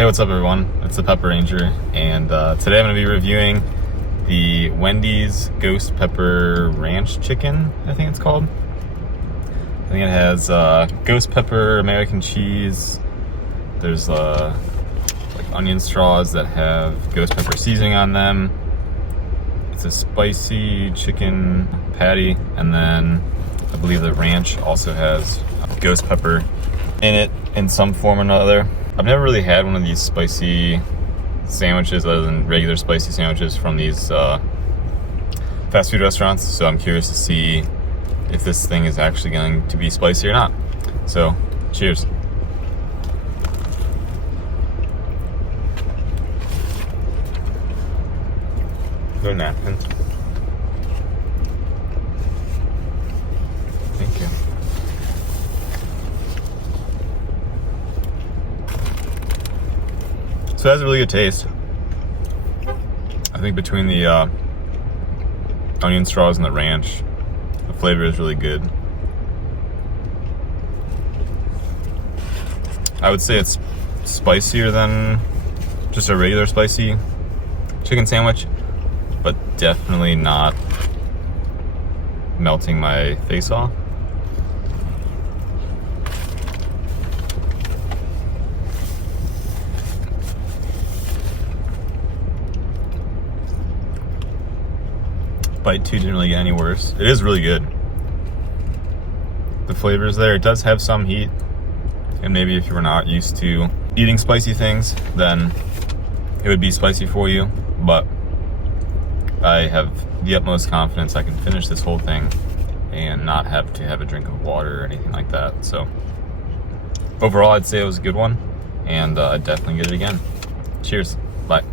Hey, what's up everyone? It's the Pepper Ranger, and today I'm going to be reviewing the Wendy's Ghost Pepper Ranch Chicken, I think it's called. I think it has ghost pepper, American cheese. There's like onion straws that have ghost pepper seasoning on them. It's a spicy chicken patty, and then I believe the ranch also has ghost pepper in it in some form or another. I've never really had one of these spicy sandwiches other than regular spicy sandwiches from these fast food restaurants, so I'm curious to see if this thing is actually going to be spicy or not. So, cheers. No napkins. Thank you. So it has a really good taste. I think between the onion straws and the ranch, the flavor is really good. I would say it's spicier than just a regular spicy chicken sandwich, but definitely not melting my face off. Bite 2 didn't really get any worse. It is really good. The flavor is there. It does have some heat, and maybe if you were not used to eating spicy things, then it would be spicy for you, but I have the utmost confidence I can finish this whole thing and not have to have a drink of water or anything like that. So overall, I'd say it was a good one, and I'd definitely get it again. Cheers. Bye.